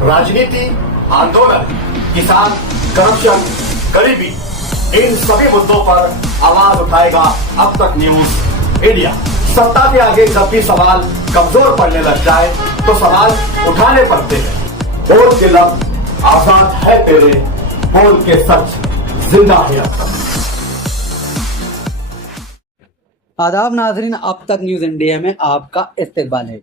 राजनीति, आंदोलन, किसान, करप्शन, गरीबी, इन सभी मुद्दों पर आवाज उठाएगा अब तक न्यूज इंडिया। सत्ता के आगे जब भी सवाल कमजोर पड़ने लग जाए तो सवाल उठाने पड़ते हैं। बोल के लब आजाद है तेरे, बोल के सच जिंदा है अब तक। आदाब नाजरीन, अब तक न्यूज इंडिया में आपका इस्तकबाल है।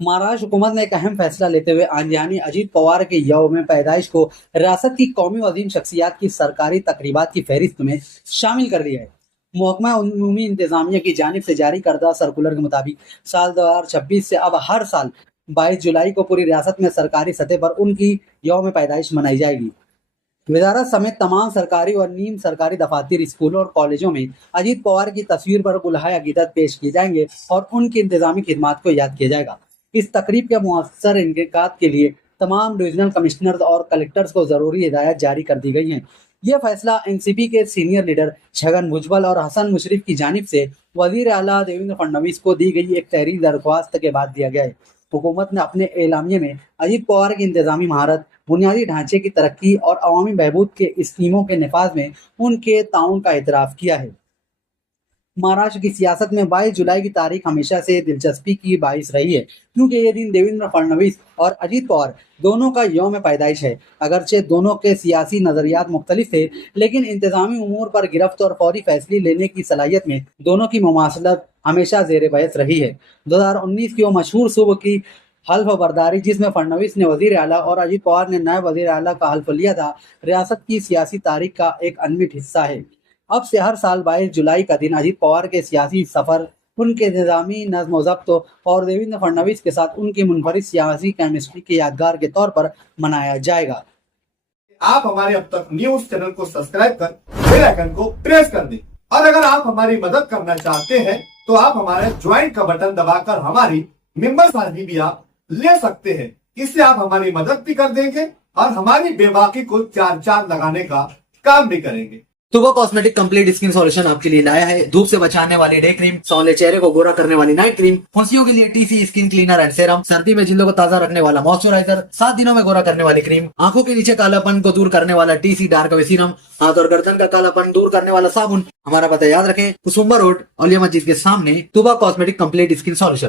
महाराष्ट्र हुकूमत ने एक अहम फैसला लेते हुए आंजहानी अजीत पवार के यौम पैदाइश को रियासत की कौमी अजीम शख्सियात की सरकारी तकरीबात की फहरिस्त में शामिल कर दिया है। महकमा उमूमी इंतजामिया की जानिब से जारी करदा सर्कुलर के मुताबिक साल 2026 से अब हर साल 22 जुलाई को पूरी रियासत में सरकारी सतह पर उनकी यौम पैदाइश मनाई जाएगी। वजारत समेत तमाम सरकारी और नीम सरकारी दफातर, स्कूलों और कॉलेजों में अजीत पवार की तस्वीर पर गुलहाए अकीदत पेश किए जाएंगे और उनकी इंतजामी खिदमात को याद किया जाएगा। इस तकरीब के मुअस्सर इनेकाद के लिए तमाम डिवीजनल कमिश्नर और कलेक्टर्स को जरूरी हिदायत जारी कर दी गई हैं। यह फैसला एनसीपी के सीनियर लीडर छगन भुजबल और हसन मुशर्रफ की जानिब से वजीर आला देवेंद्र फडणवीस को दी गई एक तहरीर दरख्वास्त के बाद दिया गया है। हुकूमत ने अपने एलामिये में अजीत पवार की इंतजामी महारत, बुनियादी ढांचे की तरक्की और अवामी बहबूद के स्कीमों के नफाज में उनके ताउन का एतराफ़ किया है। महाराष्ट्र की सियासत में 22 जुलाई की तारीख हमेशा से दिलचस्पी की बाइस रही है, क्योंकि ये दिन देवेंद्र फडणवीस और अजीत पवार दोनों का यौम पैदाइश है। अगरचे दोनों के सियासी नजरियात मुख्तलिफ थे, लेकिन इंतजामी उमूर पर गिरफ्त और फौरी फैसले लेने की सलाहियत में दोनों की मुमासलत हमेशा जेर बहस रही है। 2019 की वो मशहूर सुबह की हल्फ बर्दारी, जिसमें फडणवीस ने वजीर आला और अजीत पवार ने नायब वजीर आला का हल्फ लिया था, रियासत की सियासी तारीख का एक अनमिट हिस्सा है। अब से हर साल 22 जुलाई का दिन अजीत पवार के सियासी सफर, उनके निज़ामी नज़्म ज़ब्त और देवेंद्र फडणवीस के साथ उनकी मुनफरिद सियासी केमिस्ट्री के यादगार के तौर पर मनाया जाएगा। आप हमारे अब तक न्यूज चैनल को सब्सक्राइब कर बेल आइकन को प्रेस कर दें, और अगर आप हमारी मदद करना चाहते हैं तो आप हमारे ज्वाइन का बटन दबाकर हमारी मेंबर साझी भी आप ले सकते हैं। इससे आप हमारी मदद भी कर देंगे और हमारी बेबाकी को चार चांद लगाने का काम भी करेंगे। तुबा कॉस्मेटिक कंप्लीट स्किन सॉल्यूशन आपके लिए लाया है। धूप से बचाने वाली डे क्रीम, सौले चेहरे को गोरा करने वाली नाइट क्रीम, फुंसियों के लिए TC skin cleaner and serum, सर्दी में जिल्दों को ताजा रखने वाला मॉइस्चराइजर, 7 दिनों में गोरा करने वाली क्रीम, आंखों के नीचे कालापन को दूर करने वाला टीसी डार्क वे सीरम, हाथ और गर्दन का कालापन दूर करने वाला साबुन। हमारा पता याद रखें, कुसुम्बा रोड, औलिया मस्जिद के सामने, तुबा कॉस्मेटिक कंप्लीट स्किन सॉल्यूशन।